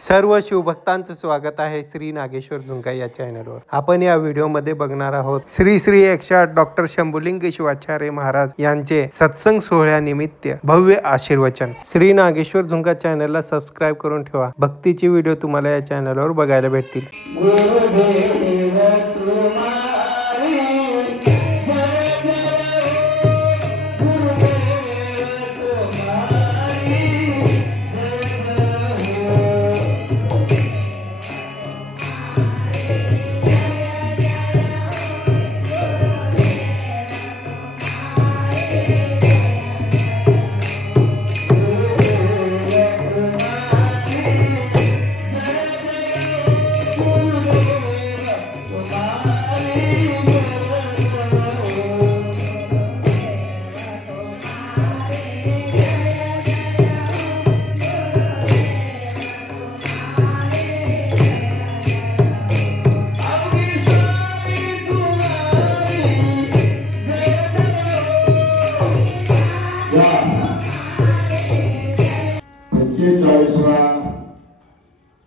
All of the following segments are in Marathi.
सर्व शिवभक्तांचं स्वागत आहे श्री नागेश्वर झुंका या चॅनलवर। आपण या व्हिडिओमध्ये बघणार आहोत श्री श्री 108 डॉक्टर शंभुलिंग शिवाचार्य महाराज यांचे सत्संग सोहळ्यानिमित्त भव्य आशीर्वचन। श्री नागेश्वर झुंका चॅनलला सबस्क्राइब करून ठेवा। भक्तीचे व्हिडिओ तुम्हाला या चॅनलवर बघायला भेटतील।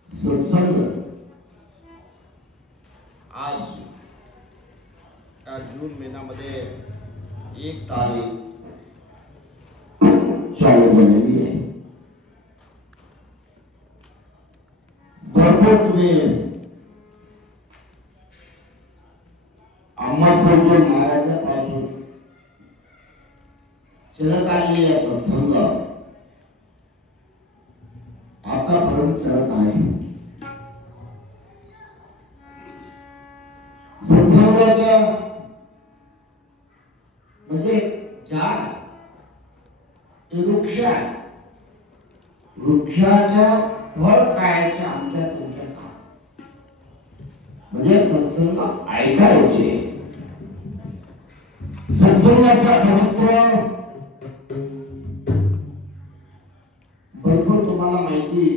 सत्संग आज जून महिन्यामध्ये 1 तारीख चालू झालेली आहे। भरपूर तुम्ही अहमदपूर महाराजांपासून चलत आलेली सत्संग आतापर्यंत चलत आहे। सत्संगाच्या म्हणजे झाड वृक्ष वृक्षाच्या फळ खायचे आमच्या तुमच्या का म्हणजे सत्संग ऐकायचे। सत्संगाच्या पवित्र भरपूर तुम्हाला माहिती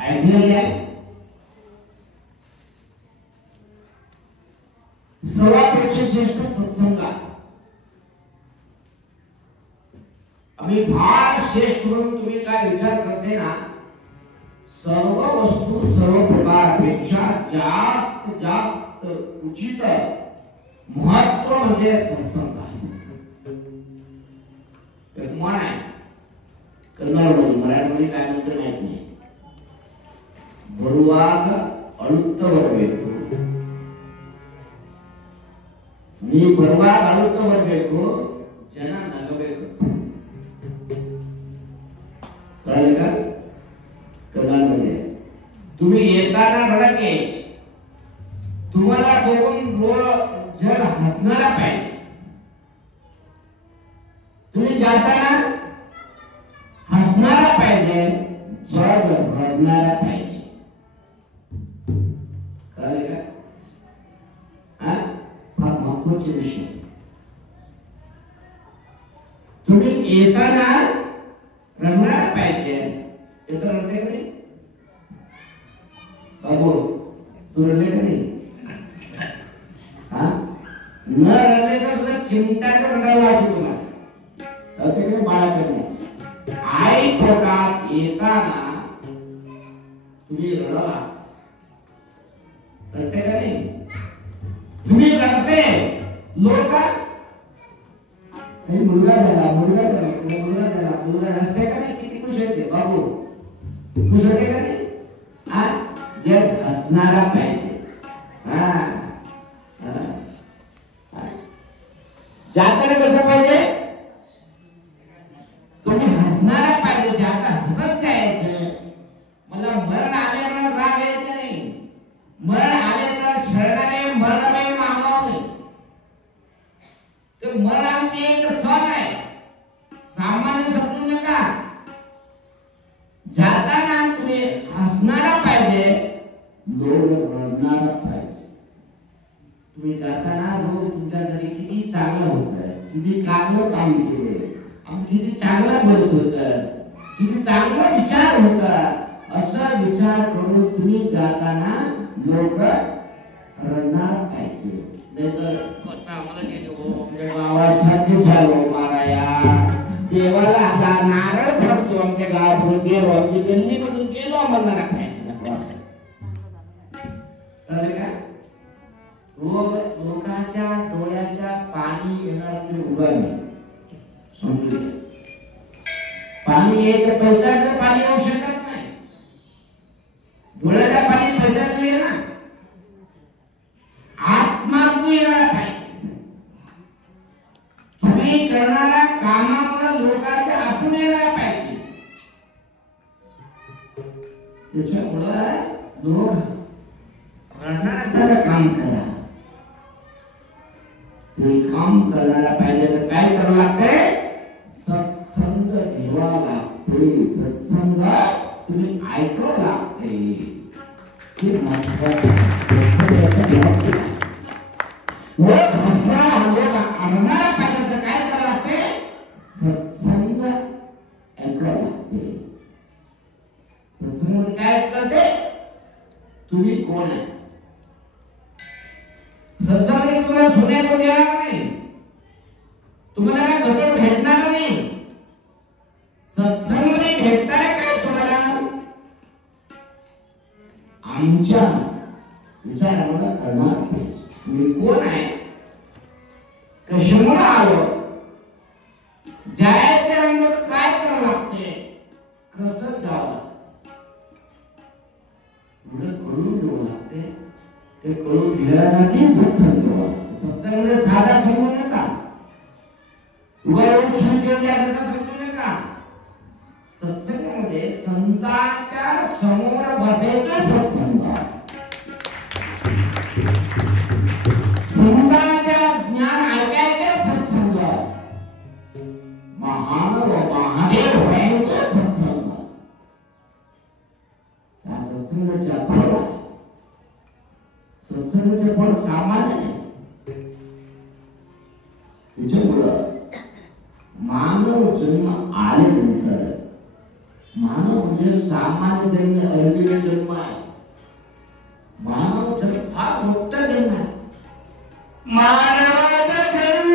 ऐकलेली आहे। सर्वापेक्षा श्रेष्ठ सत्संग आम्ही फार श्रेष्ठ म्हणून तुम्ही काय विचार करते ना, सर्व वस्तू सर्व प्रकारापेक्षा जास्त जास्त उचित महत्व म्हणजे सत्संग आहे। एक म्हण आहे कन्नडमध्ये, मराठीमध्ये काय म्हणतात माहिती नाही। ಬರುವಾಗ ಅಳುತ್ತಾ ಬರಬೇಕು, ನೀವು ಬರುವಾಗ ಅಳುತ್ತಾ ಬರಬೇಕು, ಜನ ನಗಬೇಕು। कळलं का? कन्नडमध्ये तुम्ही येताना रडत यायचे, तुम्हाला बघून जर हसणारा पाहिजे, तुम्ही जाताना हसणारा पाहिजे, जग रडणारा पाहिजे। कळलं का? फार महत्वाचे विषय। तुम्ही येताना रडणारा पाहिजे, येतं रडते का नाही? बाबू तू रडले का नाही? न रडले तर सुद्धा चिमट्याचं रडायला वाटतं तुम्हाला, ते काही बाळाकडे आई पोटात येताना तुम्ही रडला, रडते का नाही? तुम्ही रडते लोक मुलगा झाला, मुलगा झाला, मुलगा झाला, मुलगा रस्ते का नाही? किती खुश होते बाबू, खुश होते का नाही? जर हसणारा पाहिजे, जाताना कसं पाहिजे? तुम्ही हसणारा पाहिजे, जाता हसत जायचं। मला मरण आले म्हणून राग यायचं नाही, मरण आले तर शरणाने मरणमय मागावे। तर मरण ते एक सण आहे, सामान्य समजू नका। जाताना तुम्ही हसणारा पाहिजे, लोक रडणारा पाहिजे। तुम्ही जाताना लोक तुमच्यासाठी किती चांगलं होत आहे, किती चांगलं काम केले, किती चांगलं बोलत होत, किती चांगला विचार होता, असा विचार करून तुम्ही जाताना लोक रडणार पाहिजे। नाही तर आम्हाला आवाज झालो माराया देवाला आता नारळ फोडतो. आमच्या गावातून गेलो, आमच्या गल्लीमधून गेलो, आम्हाला खायचं का लोकांच्या डोळ्याच्या पाणी येणार म्हणजे उगामी समजून. पाणी यायचं पैसा पाणी येऊ शकत नाही. डोळ्याच्या पाणी पैसा नाही ना. आत्मा तू येणार पाहिजे. तुम्ही करणाऱ्या कामामुळे लोकांच्या आतून येणार पाहिजे. त्याच्यामुळं लोक करणाऱ्या काम करा. तुम्ही काम करायला पाहिजे तर काय करावं लागतंय? सत्संग घ्यावा लागते. सत्संग तुम्ही ऐकावं लागते. आणणारा पाहिजे तर काय करावं लागते? सत्संग ऐकावं लागते. सत्संग काय करते? तुम्ही कोण आहे? सत्संगाने तुम्हाला सोन्या कोण देणार नाही. तुम्हाला काय कपड भेटणार नाही. सत्संगाने भेटणार काय तुम्हाला? आमच्या विचाराला करणार पाहिजे. मी कोण आहे, कशामुळे आलो, जायच्या अंदर काय करावं लागते, कसं जावं कळून घेऊ लागते. ते कळून घेण्यासाठी सत्संग सत्संग म्हणजे साधा समजू नका. समजू नका. सत्संगामध्ये संतांच्या समोर बसायचं सत्संग. संतांच्या ज्ञान ऐकायचं सत्संग. महादेव व्हायचं सत्संग. त्या सत्संगाच्या फळ सत्संगाचे फळ सामान्य नाही. त्याच्यामुळं मानव जन्म आल्यानंतर मानव म्हणजे सामान्य जन्म अरबी जन्म आहे. मानव जन्म फार मोठा जन्म आहे. मानवाचा जन्म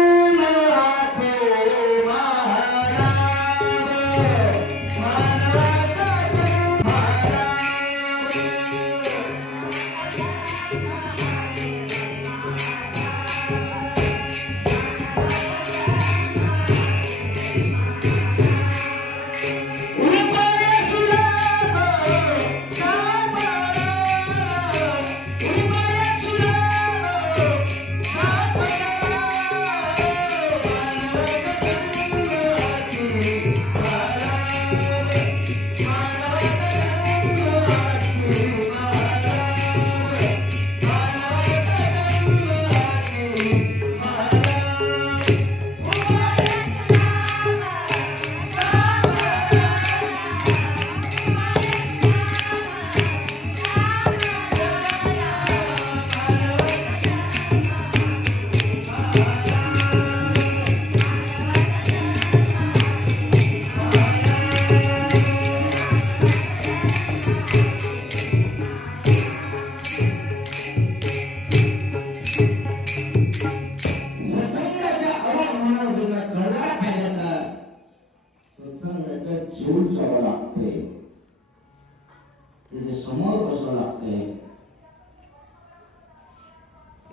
समोर बसावं लागते.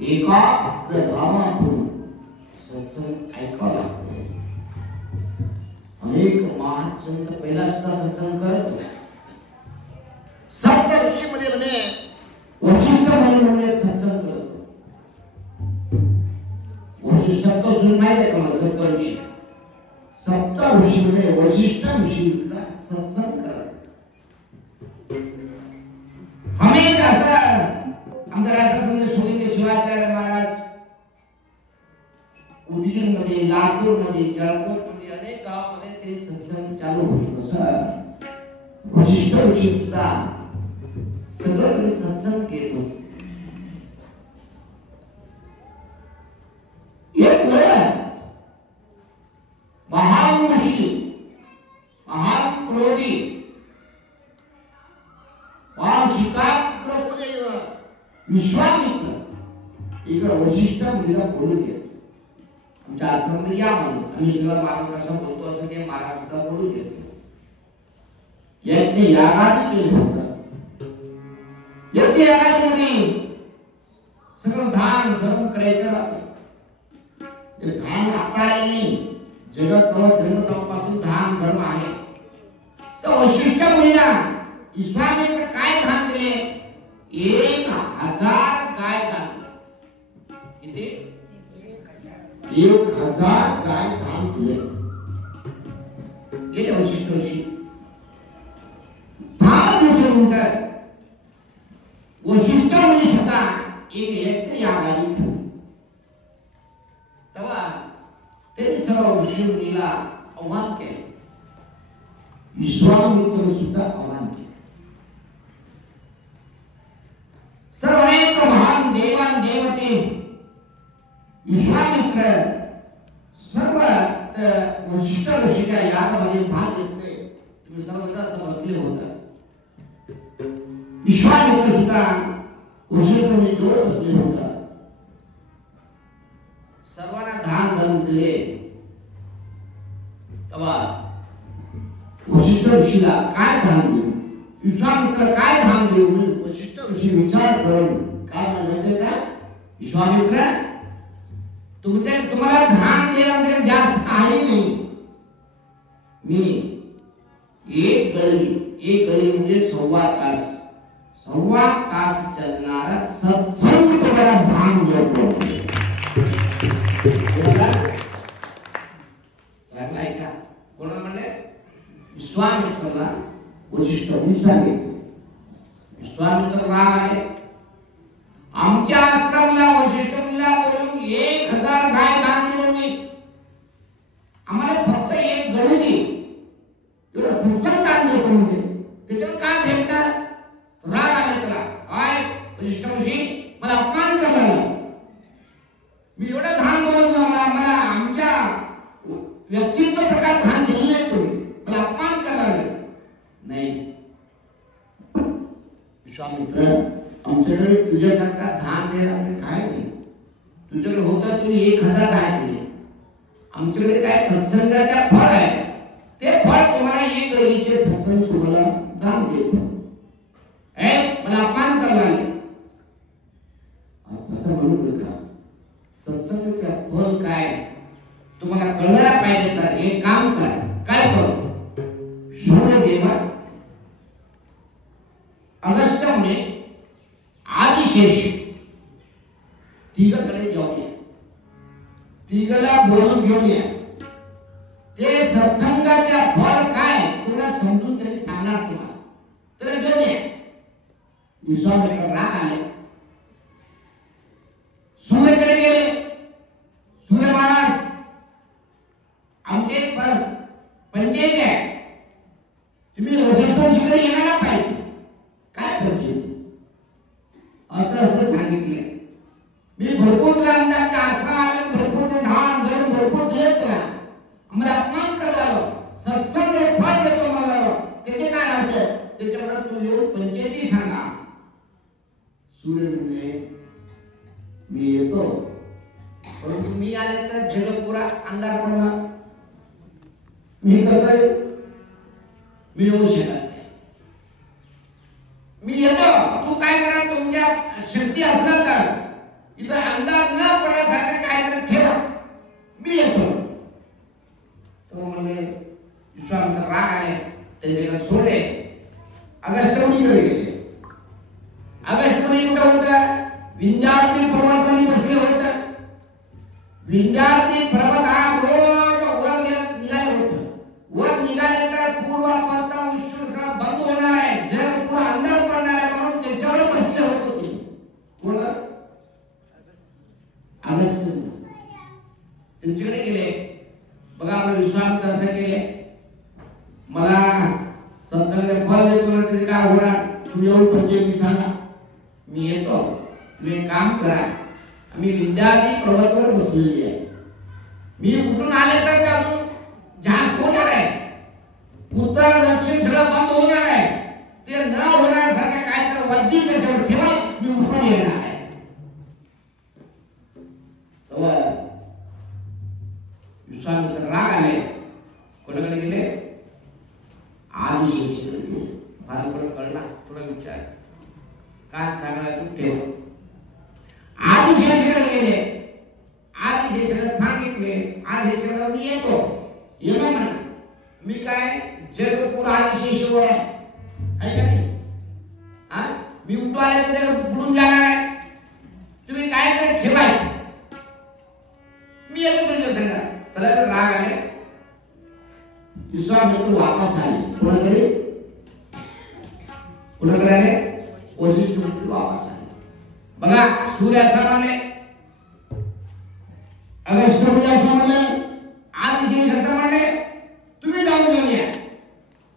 एका धामातून सत्संग ऐकावं लागते. अनेक महान संत पहिला सुद्धा सत्संग करत. सप्त ऋषी मध्ये म्हणे वशिष्ठ म्हणे सत्संग करतो. वशिष्ठ शब्द सुन माहिती आहे का मला? सप्त ऋषी, सप्त ऋषी मध्ये वशिष्ठ ऋषी सत्संग करत. हमेशा आमच्या राष्ट्रसंत सोडीचे शिवाचार्य महाराज उदगीर मध्ये, लातूर मध्ये, जळकोट मध्ये अनेक गावामध्ये ते सत्संग चालू होते. तसं वशिष्ठ ऋषी सुद्धा सगळं सत्संग केलो. एक वेळ महान ऋषी, महान क्रोधी विश्वामित्र इकडे वशिष्ठ मुलीला बोलू देत. तुमच्या आश्रमामध्ये या म्हणून आम्ही सगळं महाराज कसं बोलतो असं ते महाराज सुद्धा बोलून घेतले. यज्ञ यागादी केले होतं. यज्ञ यागादीमध्ये सगळं दान धर्म करायचं राहतं. ते दान आता आले नाही, जगत जन्मतापासून दान धर्म आहे. तर वशिष्ठ मुलीला विश्वामित्र काय दान दिले? 1000 गाय दान. किती? 1000 गाय दान दिले. गेले वशिष्ठ ऋषी. 10 दिवसानंतर वशिष्ठ मुली सुद्धा एक यज्ञ यागादी ठेवली. तेव्हा ते सर्व ऋषी मुनीला आव्हान केले. विश्वामित्र सुद्धा आव्हान केले. सर्व अनेक महान देवान देवते विश्वामित्र सर्व वशिष्ठ ऋषीच्या यागामध्ये भाग घेतले. तुम्ही सर्वजण असं बसले होता. विश्वामित्र सुद्धा वशिष्ठ मुनी जवळ बसले होता. सर्वांना दान धर्म दिले. तेव्हा वशिष्ठ ऋषीला काय दान देऊ, विश्वामित्र काय दान देऊ? वशिष्ठ ऋषी विचार करून काय म्हणले का, विश्वामित्र तुम्हाला दान द्यायला जास्त काही नाही. मी एक गळी म्हणजे 1.25 तास चालणारा सत्संग तुम्हाला दान देतो. चांगला आहे का? कोणाला म्हणले? विश्वामित्रला वशिष्ठ सांगितले. विश्वामित्र राग आले. आमच्या आश्रमाला वशिष्ठ मुलीला बोलून 1000 गाय दान दिलं मी. आम्हाला फक्त एक गळी दे. एवढं सत्संग दान देतो म्हणजे त्याच्यावर काय भेटणार? राग आला त्याला. काय वशिष्ठ ऋषी मला अपमान करला. मी एवढं धान बोलत मला आमच्या व्यक्तित्व प्रकार धान दिलं नाही. तुम्ही मला अपमान करायला नाही. विश्वामित्र आमच्याकडे तुझ्यासारखा धान द्यायला काय नाही. तुझ्याकडे होतं तुम्ही 1000 गाय दिले. आमच्याकडे काय सत्संगाच्या फळ आहे. ते फळ तुम्हाला एक गळीचे सत्संग तुम्हाला दान देतो. मला अपमान करायला असं म्हणून का? सत्संगाचे फळ काय तुम्हाला कळणारा पाहिजे तर एक काम करा. काय करू? सूर्यदेवा अगस्त्य मुनी आदिशेष तिघकडे जाऊन या. तिघला बोलून घेऊन या. ते सत्संगाच्या फळ काय तुम्हाला समजून तरी सांगणार तुम्हाला. तर घेऊन या. विश्वामित्र राग आले. सूर्यकडे गेले. सूर्य महाराज आमचे पंचायत आहे. तुम्ही वशिष्ठ ऋषीकडे येणारा पाहिजे. काय पंचायत? असं सांगितले. मी भरपूर तुला आमच्या आश्रमाला भरपूर ते धान धरून भरपूर दिले तुला. आम्हाला अपमान करायला सत्संग फळ देतो मला. त्याचे काय राहतं? त्याच्यामुळे तू येऊन पंचायती सांगा. सूर्य म्हणजे मी येतो, परंतु मी आले तर जग पुरा अंधार पडणार. मी कसं आहे? मी येऊ शकत नाही. मी येतो. तू काय करा? तुमच्या शक्ती असणार तर इथं अंधार न पडण्यासारखं काय तर ठेवा. मी येतो. तो म्हणले विश्वामित्र राग आले. त्यांच्याकडे सोडले. अगस्त्य मुनीकडे गेले. अगस्त्य मुनी कुठं होतं? विंध्याचल पर्वतावर बसले होते. विंध्याचल पर्वत हा रोज वर निघाले होते. वर निघाले तर पूर्व पश्चिम विश्व सगळं बंद होणार आहे. जग पुरा अंधार पडणार आहे म्हणून त्याच्यावर बसले होते. कोण? अगस्त्य मुनी. त्यांच्याकडे गेले. बघा आपला विश्वामित्र असं केले. मला सत्संगाचे फळ देतो म्हणजे काय होणार? तुम्ही येऊन पंचायती सांगा. मी येतो. तुम्ही काम करा. आम्ही विंध्याचल पर्वतावर बसलेली आहे. मी कुठून आले तर अजून जास्त होणार आहे. उत्तर दक्षिण सगळं बंद होणार आहे. ते न होण्यासारखं काय तर वज्जित त्याच्यावर ठेवा. मी उठून येणार आहे. काय चांगला ठेव. आदिशेषाकडे गेले, आदिशेषाला सांगितले, आदिशेषाला मी येतो, येणार म्हणा. मी काय जगपूर आदिशेषवर आहे का नाही? हा, मी उठू आले तर बुडून जाणार आहे. तुम्ही काय तर ठेवाय, मी येतो तुमच्या संघात. त्याला तर राग आले. विश्वामित्र वापस आले. कुणाकडे आले? वशिष्ठ वापस आले. बघा, सूर्य असं म्हणले, अगस्त्य मुनी असं म्हणले, आदिशेष असं म्हणले, तुम्ही जाऊन घेऊन या.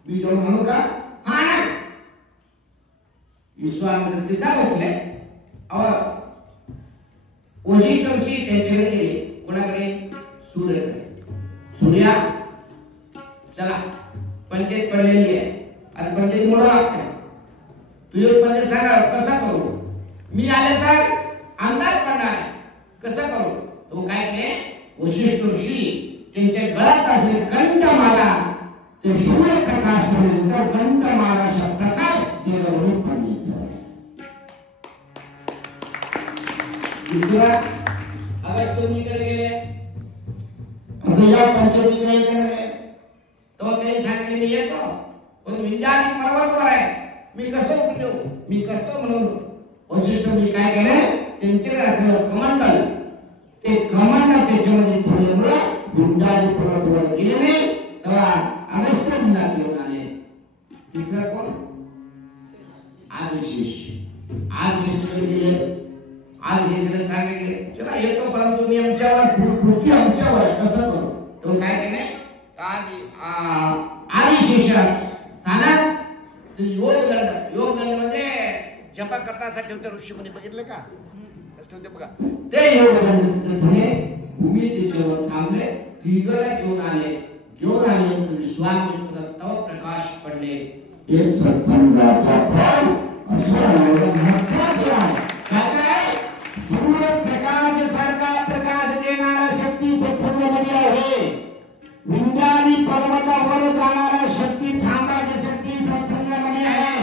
मी जाऊन आणू का? हा ना. विश्वामित्र तिथं बसले. वशिष्ठ ऋषी त्यांच्याकडे गेले. कोणाकडे? सूर्याकडे. सूर्या, चला, पंचायत पडलेली आहे, आता पंचायत मोडा लागते. तुझे पंचायत सांगा कसं करू. मी आले तर अंदाज पडणार आहे, कसं करू. तो काय केले? वशिष्ठ ऋषी त्यांच्या गळ्यात असलेले कंठमाला ते सूर्यप्रकाश पडले, तर कंठमालाचा प्रकाश चेहऱ्यावरून पडले. अगस्त्य गेले, या पंचायतीकडे गेले. तो त्यांनी सांगितले, मी येतो, पण विंध्याचल पर्वतावर आहे, मी कसं उठलो, मी करतो म्हणून. वशिष्ठ मी काय केले? त्यांच्याकडे असलेलं कमंडल, ते कमंडल त्याच्यामध्ये ठेवल्यामुळं विंध्याचल पर्वतावर गेले नाही. तेव्हा अगस्त्य मुनीला घेऊन आले. तिसरा कोण? आदिशेष. आदिशेषकडे गेले. आदिशेषाला सांगितले, चला येतो, परंतु मी आमच्यावर पृथ्वी आमच्यावर आहे, कसं करू. तो काय केले? आदिशेषा स्थानात योगदंड म्हणजे जप करतासाठी ठेवते ऋषीमुनी, बघितलं का? ठेवते बघा. ते योगदंड भूमी त्याच्यावर थांबले. तिघला घेऊन आले. घेऊन आले तर विश्वामित्र तव प्रकाश पडले. हे सत्संगाचा फळ प्रकाश सारखा प्रकाश देणारा शक्ती सत्संगामध्ये आहे. विंध्याचल पर्वतावर जाणारा शक्ती, थांबायची शक्ती सत्संगामध्ये आहे.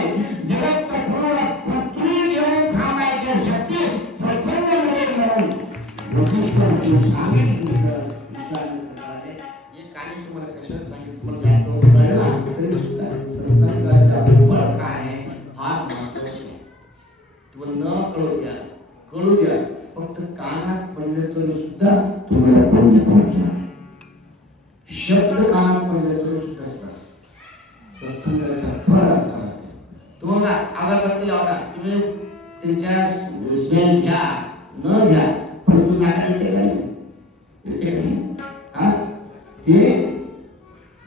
जगत कठोर पृथ्वी घेऊन थांबायची शक्ती सत्संगामध्ये मिळून सांगितलं. हे काही तुम्हाला कशाला सांगितलं मला कळलं तरी सुद्धा सत्संगाचा फळ काय हा महत्त्वाचा आहे. तुम्हाला न कळू द्या, कळू द्या, फक्त कानात पडले तरी सुद्धा तुम्हाला पोहोचणार. शब्द कानात पडले तरी सुद्धा बस. सत्संगाचा फळ असा तुम्हाला अगरबत्ती लावला, तुम्ही त्यांच्या स्मेल घ्या न घ्या, परंतु नाकात येते का नाही? येते का नाही? हा, हे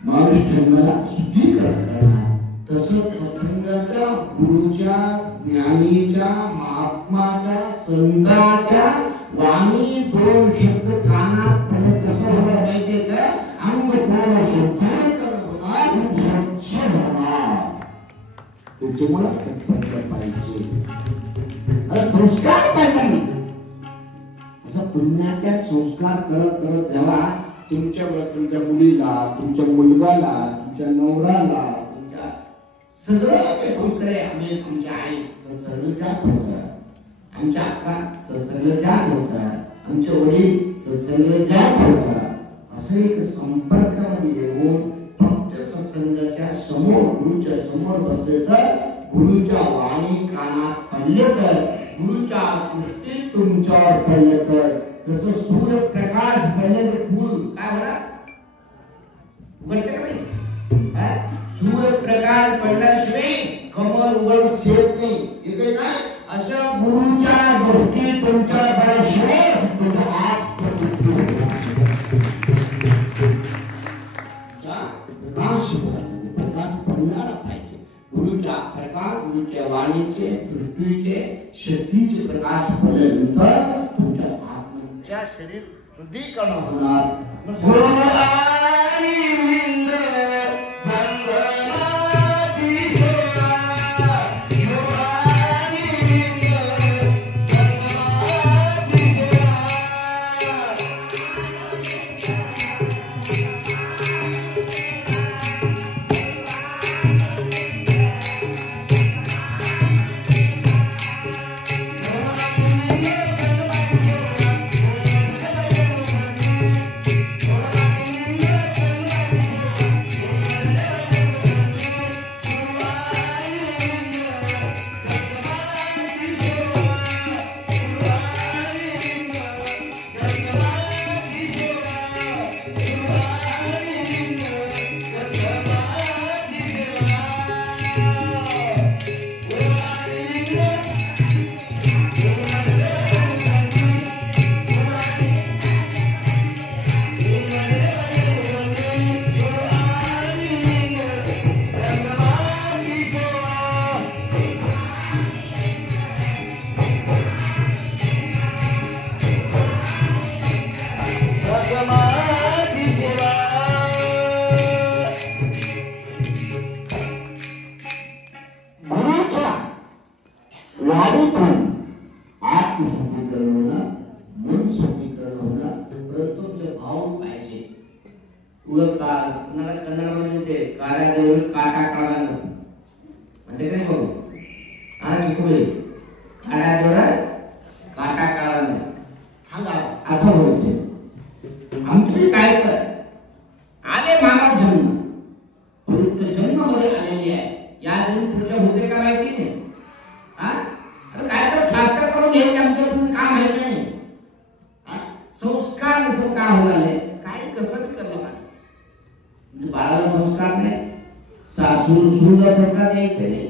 माणूस जन्माला शुद्धीकरण करणार. तसंच सत्संगाच्या, गुरुच्या, ज्ञानीच्या, महात्माच्या, संतांच्या वाणी दोन शब्द कानात पडले कसं होणार पाहिजे का? अंग पूर्ण शुद्धीकरण होणार, स्वच्छ होणार. तुम्हाला सत्संग पाहिजे, संस्कार पाहिजे. असं पुण्याच्या संस्कार करत करत जेव्हा तुमच्यावर तुमच्या मुलीला, तुमच्या मुलगाला, तुमच्या नवऱ्याला, तुमच्या सगळ्याचे संस्कार आहे. आम्ही तुमच्या आई सत्संग जात होता, आमच्या अक्का सत्संग जात होता, आमचे वडील सत्संग जात होता. असं एक संपर्कामध्ये येऊन फक्त सत्संगाच्या समोर, गुरुच्या समोर बसले तर, गुरुच्या वाणी कानात पडले तर, गुरुच्या दृष्टीत तुमच्यावर पडले तर, जसं सूर्यप्रकाश पडले तर फूल काय होणार? उघडते का नाही? सूर्यप्रकाश पडल्याशिवाय कमल उघड येत नाही. येते काय? असं गुरुच्या दृष्टीत तुमच्यावर पडल्याशिवाय तुमचा हात प्रकाश पडणारा पाहिजे. गुरुच्या प्रकाश, गुरुच्या वाणीचे, दृष्टीचे, शक्तीचे प्रकाश पडल्यानंतर तुमच्या आत्म्याच्या शरीर शुद्धीकरण होणार. वाढीतून आत्मशुद्धीकरण होणार, मन शुद्धीकरण होणार, प्रत्यक्ष भाव पाहिजे. कन्नडमध्ये ते काढायला काटा काढायला म्हणजे काय बघू हा शिकवले काढायला काटा काढायला हा गाव असं बोलायचं. आमच्याकडे काय कर आले मानव जन्म पवित्र जन्मामध्ये आलेली आहे. या जन्म पुढच्या होते का माहिती नाही. हा आता काय तर स्वार्थ करून घ्यायचे आमच्याकडून काम आहे का नाही. संस्कार नसून का होणार काय कसं बी करलं पाहिजे. म्हणजे बाळाला संस्कार नाही, सासूला संस्कार द्यायचे नाही.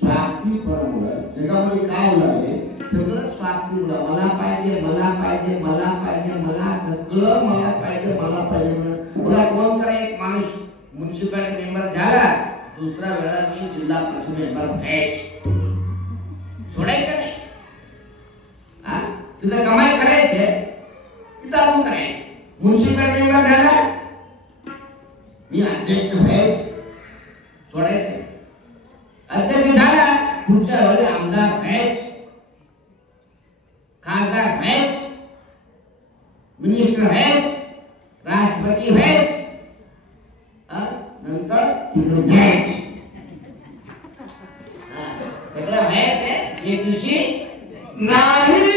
स्वार्थी परमुळं जगामध्ये काय होणार सगळं स्वार्थीमुळं मला पाहिजे मला पाहिजे मला पाहिजे मला सगळं मला पाहिजे मला पाहिजे म्हणून बघा कोण तर एक माणूस म्युन्सिपालिटी मेंबर झाला दुसरा वेळा मी जिल्हा परिषद मेंबर व्हायचे सोडायचं नाही. तिथं कमाई करायचे तिथं आपण करायचे. म्युन्सिपालिटी मेंबर झाला मी अध्यक्ष व्हायचे सोडायचे. अध्यक्ष झाला पुढच्या वेळी आमदार व्हायचे खासदार व्हायचे मिनिस्टर व्हायचे राष्ट्रपती व्हायचे नंतर तिकडे जायचे सगळं व्हायचे. एक दिवशी नाही नाही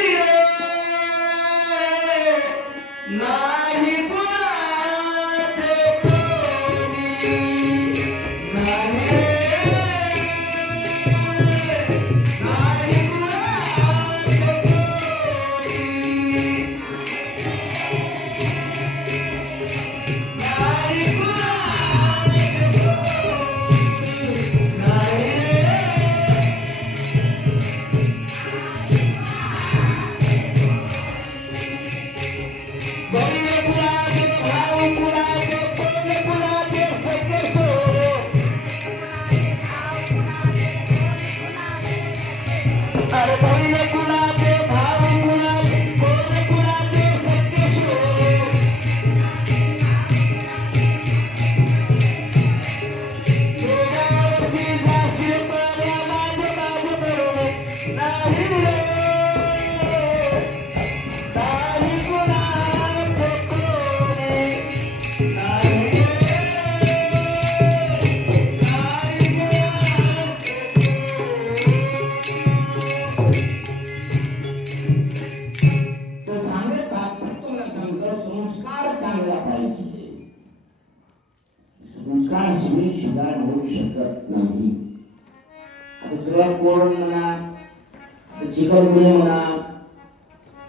कोरोना म्हणा चिकनगुन्हे म्हणा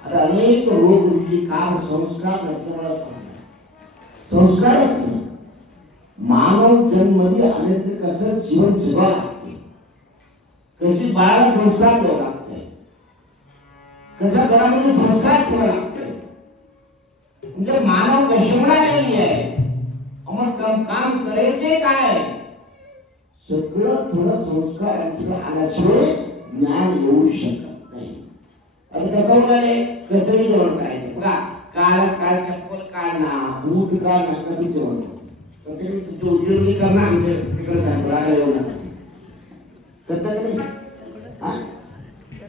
आता अनेक रोग काम संस्कार नसल्यामुळे संस्कारच नाही. मानव जन्ममध्ये आले ते कसं जीवन जगावं लागते कशी बाळाला संस्कार द्यावं लागते कसा घरामध्ये संस्कार ठेवावं लागते. म्हणजे मानव कशी म्हणालेली आहे आम्हाला काम करायचे काय सगळं थोडं संस्कार आमच्याकडे आल्याशिवाय ज्ञान येऊ शकत नाही. आणि कसं म्हणाले कसंही जेवण करायचं बघा काल चप्पल काढणार बूट काढणार कसं जेवण तुमचे उद्योगी करणार आमच्या तिकडे सांगला येऊ नका करता का नाही.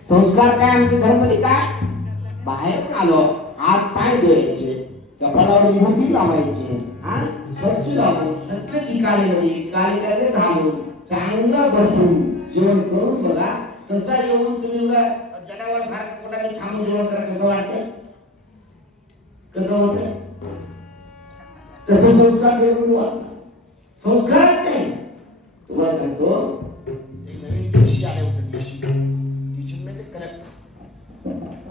संस्कार काय आमच्या धर्ममध्ये काय बाहेर आलो हात पाय धुवायचे कपाळावर विभूती लावायचे स्वच्छ लावून स्वच्छ ठिकाणी काळी घालून चांगलं बसून जेवण करून बघा कसा येऊन तुम्ही जनावर सारखं पोटाने थांबून जेवण करा कसं वाटतंय कसं होतंय तसं संस्कार देऊन संस्कारच नाही. तुम्हाला सांगतो एक नवीन देशी आले होते देशी मध्ये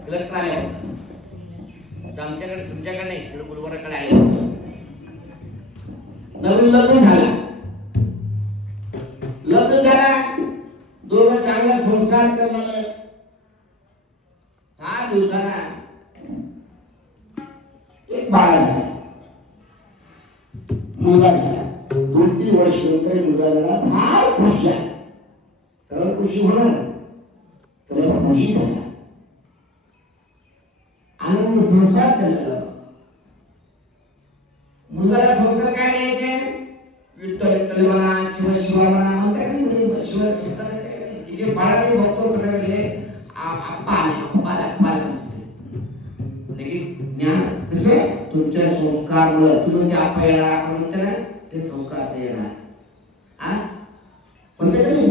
कलेक्टर आले होते आमच्याकडे तुमच्याकडे नाही गुलबर्गाकडे आले होते. नवीन लग्न झाला दोघं चांगला संसार करणारे 8 दिवसांना एक बाळ झाला मुलगा झाला. 2-3 वर्ष नंतर मुलाला फार खुश आहे सगळं खुशी होणार त्याला पण खुशी झाला आनंद संसार चालला. मुलाला संस्कार काय द्यायचे विठ्ठल विठ्ठल म्हणा शिव शिव म्हणा म्हणता का नाही शिव संस्कार हे बाळाने बघतो कडे आप्पा ज्ञान कसे तुमच्या संस्कारमुळे तुम्ही ते आप्पा येणार आपण म्हणतो ना ते संस्कार असे येणार आ म्हणते का नाही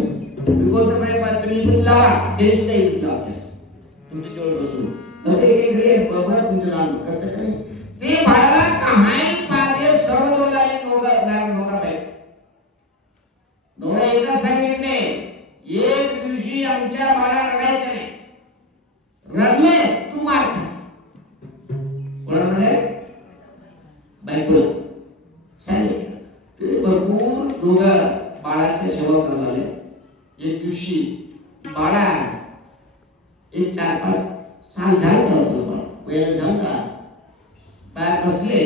विगोत्र नाही पण तुम्ही इथं लावा ते सुद्धा इथं लावतेस तुमच्या जवळ बसून तर एक घरी बघा तुमचं नाम करते का नाही ते बाळाला काही पाहिजे सर्व दोघांनी नोका पाहिजे दोघा एकदा सांगितले एक दिवशी आमच्या बाळा रडायचं नाही रडले तू मार खा कोणा म्हणे बायकोला सांगितलं ते भरपूर दोघं बाळाच्या सेवा करून आले एक दिवशी बाळा एक 4-5 साल झालं होतं पहिला झालता बाहेर बसले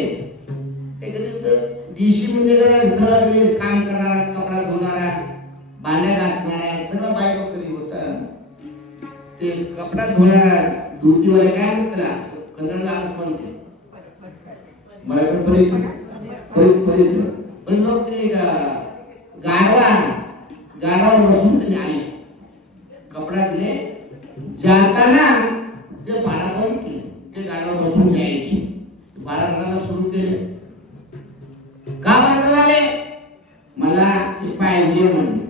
ते दिवशी म्हणजे सगळं काम करणारा कपडा धुणारा भांड्या घासणारा सगळं बायको कधी होतं ते कपडा धुणारा धुतीवाले काय म्हणतात कन्नडला असं म्हणते मला पण लोक ते गाडवावर बसून त्यांनी आले कपडा दिले जाताना ते बाळा पण केले ते गाडवावर बसून जायचे बाळा रडायला सुरू केले का म्हणत आले मला ते पाहिजे म्हणले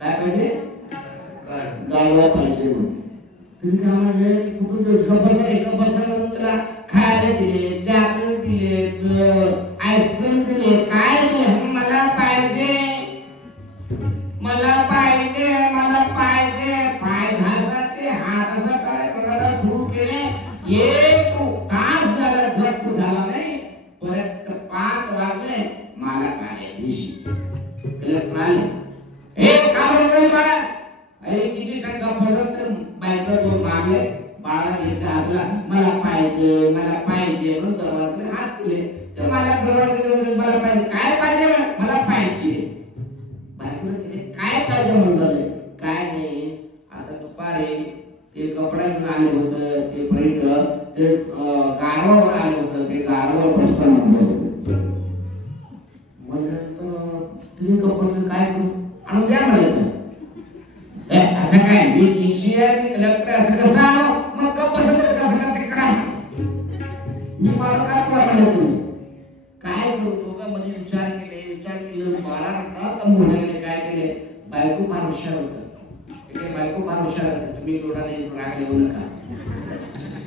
काय पाहिजे गाडवा पाहिजे म्हणले तुम्ही काय म्हणले कुठून बसा म्हणून त्याला खायला दिले चॉकलेट दिले आईस्क्रीम दिले काय दिले मला पाहिजे पाय घासाचे हात असं करायला सुरू केले एक तास झाला झटपट झाला नाही परत 5 वाजले मला काय दिवशी कलेक्टर आले हे काम केलं बाळा अरे किती संघ पडलं तर बायका दोन मारले बाळाला घेतला हातला मला पाहिजे म्हणून दरवाजाकडे हात केले तर मला दरवाजाकडे मला पाहिजे काय पाहिजे मला पाहिजे बायकोला काय पाहिजे म्हणताले काय नाही आता दुपारी ते कपडा घेऊन आले होतं ते प्रिंट ते गाडवावर आले होतं ते गाडवावर बसता म्हणलं तुम्ही कपड्याचं काय करू आणून द्या म्हणायचं असं काय मी कलेक्टर असं कसं आणो मग कसं करते करा मी मला काय म्हणलं तुम्ही काय करू दोघांमध्ये विचार केले बाळा रडला कमी होण्या गेले काय केले बायको फार हुशार होतं बायको फार हुशार होतं तुम्ही थोडा नाही राग येऊ नका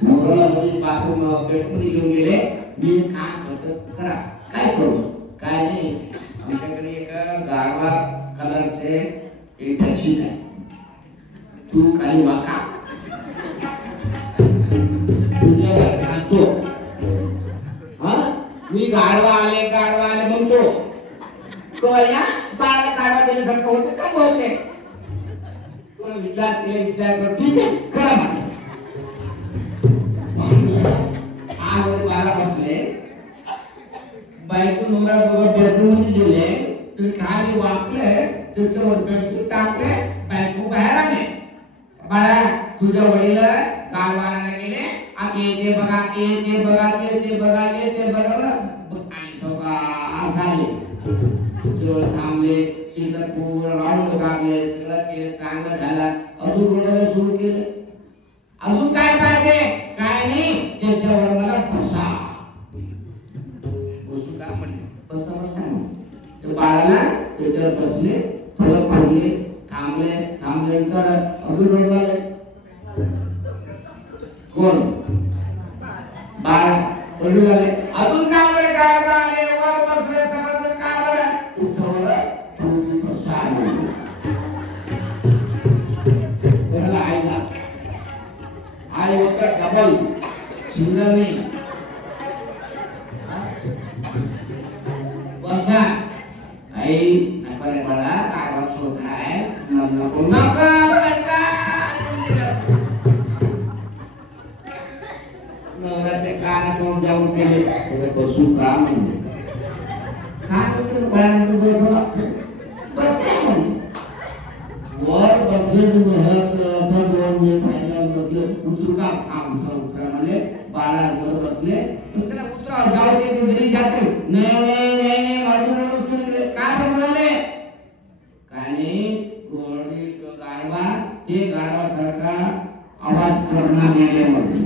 नवऱ्याला मध्ये बाथरूम बेडमध्ये घेऊन गेले मी काम करतो करा काय करू काय नाही आमच्याकडे एक गाढवा कलरचे एक बेडशीट आहे तू खाली वाका तुझ्या घालतो मी गाढवा आले म्हणतो तो या बाळा गाढवा दिल्यासारखं होतं का बोलते कोण विचार केले ठीक आहे करा आग बाळा बसले बायको नवरा दोघं बेडरूम मध्ये गेले तर खाली वाकले त्याच्यावर बेडशीट टाकले बायको बाहेर आले बाळा तुझ्या वडील गाढवाला गेले येते बघा आणि सगळं झाले थांबले तिथं पूर्ण राऊंड काढले सगळं केलं चांगलं झालं अजून रडायला सुरू केलं अजून काय पाहिजे काय नाही त्याच्यावर मला बसू का म्हणले बसा ते बाळाला त्याच्यावर बसले थोडं पडले थांबले तर अजून रडवाले कोण बाळ पडू झाले अजून का बरे गाडवा आले वर बसले सगळं का बरं त्याच्यावर आई होता डबल सिंगल नाही बसा आई नका बाळा गाडवा छोटा आहे नका नवराचे कान तोंड जाऊन गेले थोडे बसून काम म्हणजे खान बाळांचं बसलं वर बसले असं दोन मी पाहिलं बसले उतरू का उतरा म्हणजे बाळा वर बसले चला उतरा जाऊ ते घरी जाते नाही बाजूला काय म्हणाले काय नाही गोळी गाडवा गाढवासारखा आवाज करणार मीडियामध्ये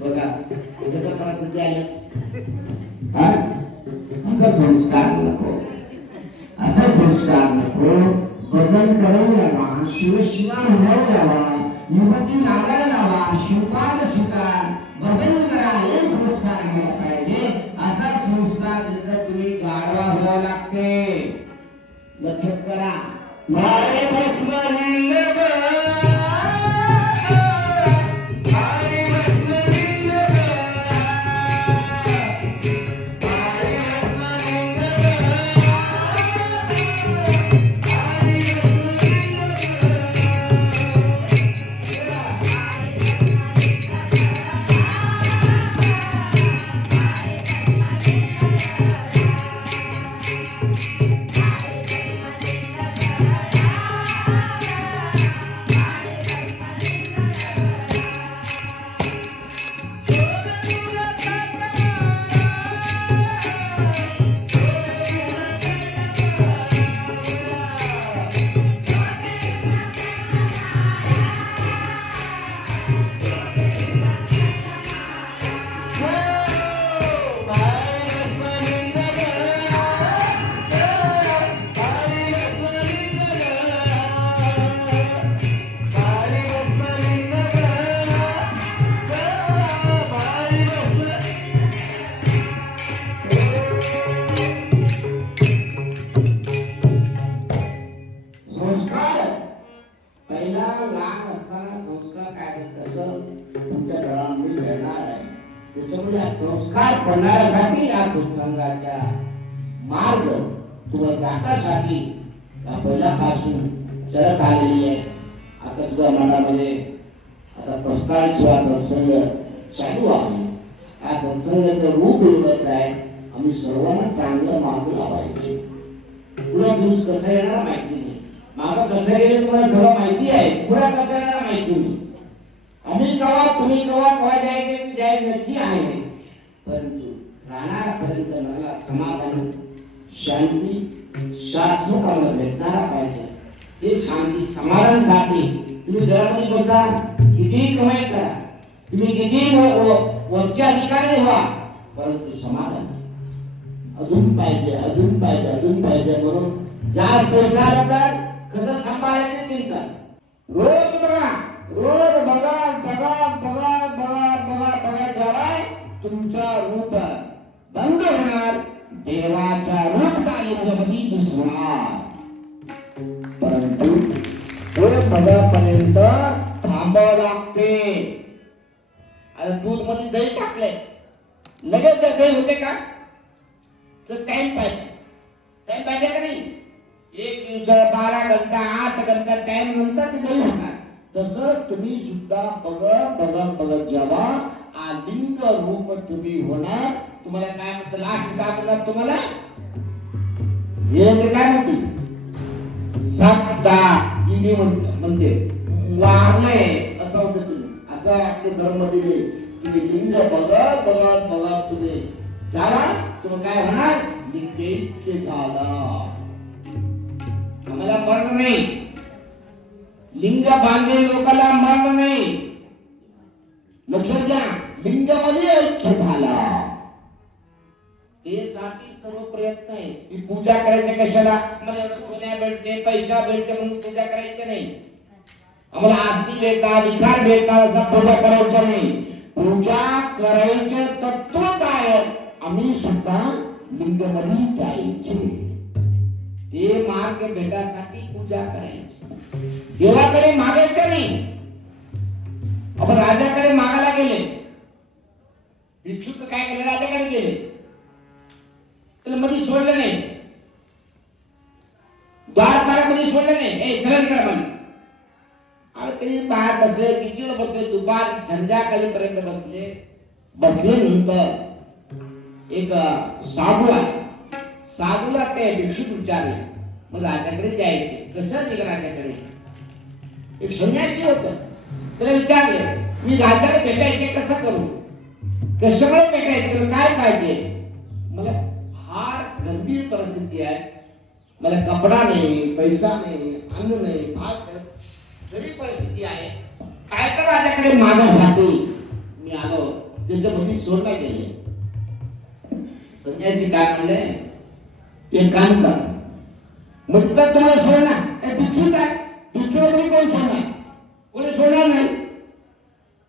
बघा कसं परिस्थिती आली. असा संस्कार नको, असा संस्कार नको. भजन करायला लावा, शिवा म्हणायला लावा, युवती लागायला लावा, शिवपाठ शिका, भजन करा. हे संस्कार घ्यायला पाहिजे. असा संस्कार जर तुम्ही गाढवा व्हावं लागते. लक्षात करा. वारे बसवली संस्कार पडण्यासाठी या सत्संगाच्या मार्ग तुम्हाला जाण्यासाठी पहिल्यापासून चलत आलेली आहे. आता तुझ्या मनामध्ये आता 45वा सत्संग चालू आहे. हा सत्संगाचं रूप एवढंच आहे, आम्ही सर्वांना चांगलं मार्ग लावायचे. पुढे दिवस कसा येणार माहिती नाही, मागं कसं गेले तुम्हाला सर्व माहिती आहे, पुढे कसं येणार माहिती नाही. आम्ही कवा तुम्ही कवा जायचे की जाय नक्की आहे, परंतु राहणाऱ्यापर्यंत मला समाधान शांती शाश्वत आम्हाला भेटणारा पाहिजे. ते शांती समाधानासाठी तुम्ही घरामध्ये बसा, किती कमाई करा, तुम्ही किती वरच्या अधिकारी व्हा, परंतु समाधान अजून पाहिजे, अजून पाहिजे, अजून पाहिजे. म्हणून ज्या पैसा आला तर कसं सांभाळायची चिंता. रोज बघा, रोज बघा बघा बघा बघा बघा बघा ठेवाय, तुमचा रूप बंद होणार, देवाचा रूप तालिमध्ये दिसणार. परंतु तो बघापर्यंत थांबावं लागते. आता दूध मध्ये दही टाकले, लगेच दही होते का? तर टाइम पाहिजे, टाइम पाहिजे का नाही? 1 दिवस 12 घंटा 8 घंटा टाइम नंतर ते दही होणार. तसं तुम्ही सुद्धा बघत बघत बघत जेव्हा आलिंग रूप तुम्ही होणार, तुम्हाला काय म्हणतं लास्ट काय म्हणतात तुम्हाला? हे काय म्हणते? सत्ता इनी म्हणते वारले असं होतं. तुम्ही असं आपले धर्म दिले, तुम्ही लिंग बघत बघत बघत तुम्ही झाला, तुम्ही काय होणार? लिंगैक्य झाला. आम्हाला मरण नाही, लिंग बांधले लोकांना मरण नाही. लक्षात घ्या, लिंगामध्ये ऐक्य झाला. ते साठी सर्व प्रयत्न आहे. ही पूजा करायची कशाला? मला एवढं सोन्या भेटते, पैसा भेटते म्हणून पूजा करायची नाही. आम्हाला आस्ती भेटणार, अधिकार भेटणार असा पूजा करायचा नाही. पूजा करायचे तत्व काय? आम्ही सुद्धा लिंगमध्ये जायचे. ते मार्ग भेटासाठी पूजा करायची. देवाकडे मागायचं नाही. आपण राजाकडे मागायला गेले, भिक्षुक काय केले? राजाकडे गेले, त्याला मध्ये सोडलं नाही, द्वारपालामध्ये सोडलं नाही. चला इकडे मला. अरे ते बाहेर बसले, किती वेळ बसले, दुपार संध्याकाळीपर्यंत बसले. बसल्यानंतर एक साधू आहे, साधूला ते भिक्षुक विचारले, मग राजाकडे जायचे. कसं गेलं राजाकडे? एक संन्यासी होत, त्याला विचारले, मी राजाला भेटायचे कसं करू? कशामुळे भेटायचे? काय पाहिजे? मला फार गंभीर परिस्थिती आहे, मला कपडा नाही, पैसा नाही, अन्न नाही, भात नाही, गरीब परिस्थिती आहे, काय तर माझ्याकडे मागासाठी मी आलो. त्याच्या मध्ये सोडला गेले. संजयजी काय म्हणले, ते काम कर म्हटलं, तुम्हाला सोडणार बिच्छू काय बिच्छूमध्ये कोण सोडणार, कोणी सोडणार नाही.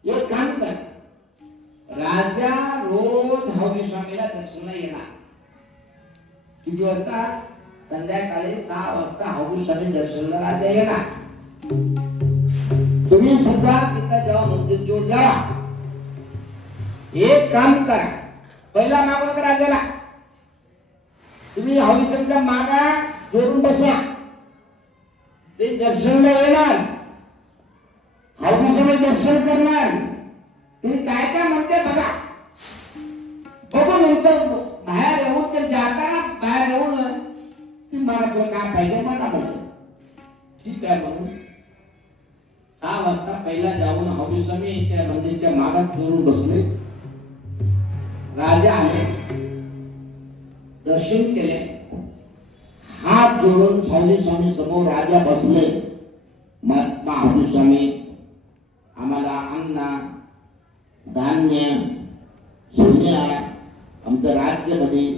एक काम कर, राजा रोज हवी स्वामीला दर्शनला येणार. किती वाजता? संध्याकाळी 6 वाजता हवी स्वामी दर्शनला राजा येणार. तुम्ही सुद्धा तिथं जेव्हा मंदिर जोड जावा. एक काम करा, पहिला मागून करा राजाला, तुम्ही हवी स्वामीला मागा, जोडून बसा. ते दर्शनला येणार, हवी स्वामी दर्शन करणार. तुम्ही काय काय म्हणते बघा, बघू नंतर बाहेर येऊन ते जाता, बाहेर येऊन ती मला तुला काय पाहिजे मला पाहिजे. ठीक आहे म्हणून 6 वाजता पहिला जाऊन हवी स्वामी त्या मंदिरच्या मागात जोडून बसले. राजा आले, दर्शन केले, हात जोडून हवी स्वामी समोर राजा बसले. महात्मा हवी स्वामी, आम्हाला अन्न धान्य सोन्या आमच्या राज्यामध्ये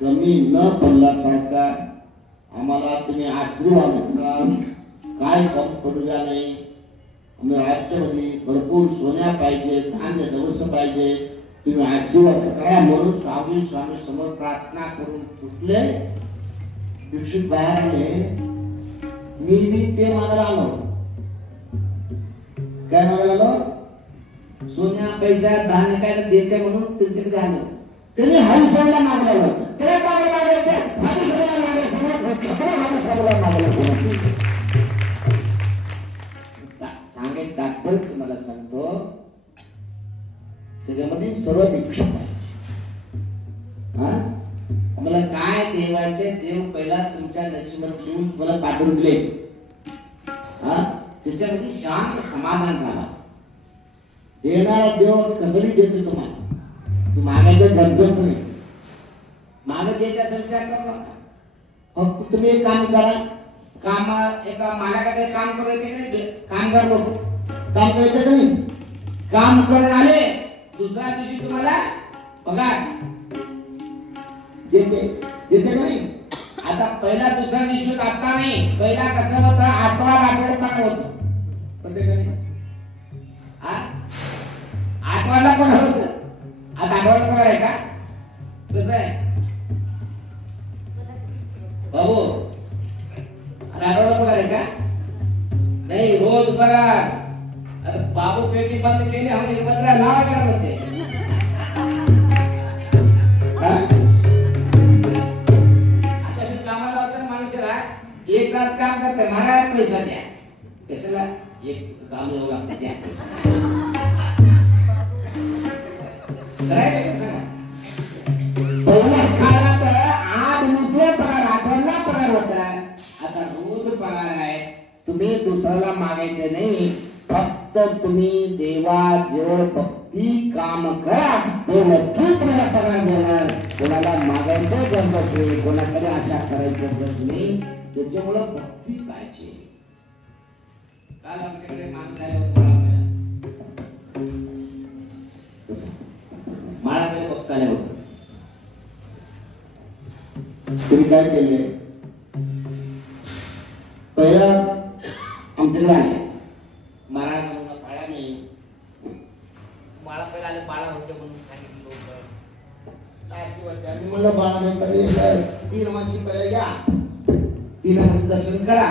कमी न पडल्यासारखा आम्हाला तुम्ही आशीर्वाद करा. काय कम पडू द्या नाही. आम्ही राज्यामध्ये भरपूर सोन्या पाहिजे, धान्य दवस पाहिजे, तुम्ही आशीर्वाद करा म्हणून स्वामी स्वामी समोर प्रार्थना करून फुटले. भिक्षुक बाहेर आले. मी ते मागायला आलो. काय मागायला आलो? सोन्या पैसा धान्य काय देते म्हणून त्यांच्याकडे आलो. त्यांनी हवी स्वामीला मागलेलं होतं. त्याला काय मागायचं? हवी स्वामीला मागायचं. सांगेल तात्पर्य तुम्हाला सांगतो, सगळ्यामध्ये सर्व भिक्षुक आहे. मला काय देवाचे, देव पहिला तुमच्या नशिबात देऊन तुम्हाला पाठवून दिले. त्याच्यामध्ये शांत समाधान राहा. देणारा देव कसंही देतो तुम्हाला. तू मागायचं गरजच नाही. मागत द्यायचा विचार करू नका. फक्त तुम्ही एक काम करा. काम एका मालकाकडे काम करायचे नाही, कामगार लोक काम करायचं का नाही. काम करून आले, दुसऱ्या दिवशी तुम्हाला पगार देते का नाही. आता पहिला दुसऱ्या दिवशी आता नाही, पहिला कसं होतं, आठवडा पगार होतो. आठवड्याला पण होत. आता आठवड्याला पगार आहे का? कसं आहे बाबू? आता आठवड्याला पगार आहे का? नाही, रोज पगार. आता बाबू पेटी बंद केली, हम बंद लावा म्हणते. आता मी कामाला लावतो माणसाला, 1 तास काम करते, मला पैसा द्या. कशाला? एक काम येऊ लागतं द्या. पहिल्या काळात 8 दिवसाला पगार, आठवड्याला पगार होता. आता रोज पगार आहे. तुम्ही दुसऱ्याला मागायचं नाही, फक्त तुम्ही देवाजवळ भक्ती काम करा, ते नक्की तुम्हाला पगार देणार. कोणाला मागायचं गरज नाही, कोणाकडे आशा करायची गरज नाही. त्याच्यामुळं भक्ती पाहिजे. काल आमच्याकडे माणूस आले होते माळाकडे भक्त आले होते. तुम्ही काय केले? पहिला आमच्याकडे आले. महाराज पाळा नाही. माळा पहिला आले, बाळा होते म्हणून सांगितलं होतं. काय अशी वाटते? मी म्हणलं बाळा नाही पाहिजे, 3 अमावास्या पहिला या, 3 अमावास्या दर्शन करा.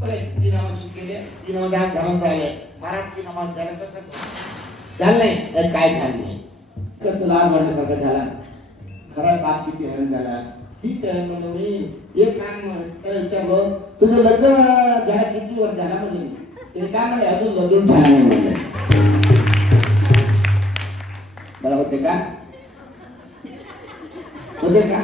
3 अमावास्या केले, 3 अमावास्या घालून राहिले. महाराज 3 अमावास्या झालं कसं झालं नाही, काय झालं नाही. तर तुला म्हणण्यासारखं झाला. खरा बाप किती हरण झाला. ठीक आहे म्हणजे मी एक काम विचारलो, तुझं लग्न झाला किती वर्ष झाला? म्हणजे ते काय म्हणे, अजून लग्न झाला नाही म्हणजे. मला होते का? होते का?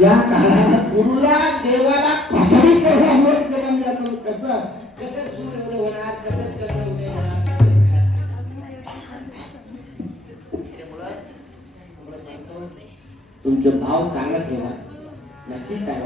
या काळात गुरुला देवाला फसवी करण्यामुळे जन्म जातो. कसं कसं सूर्य होणार, कसं चंद्र उदय होणार. तुमचे भाव चांगला ठेवा. नक्की सांगा.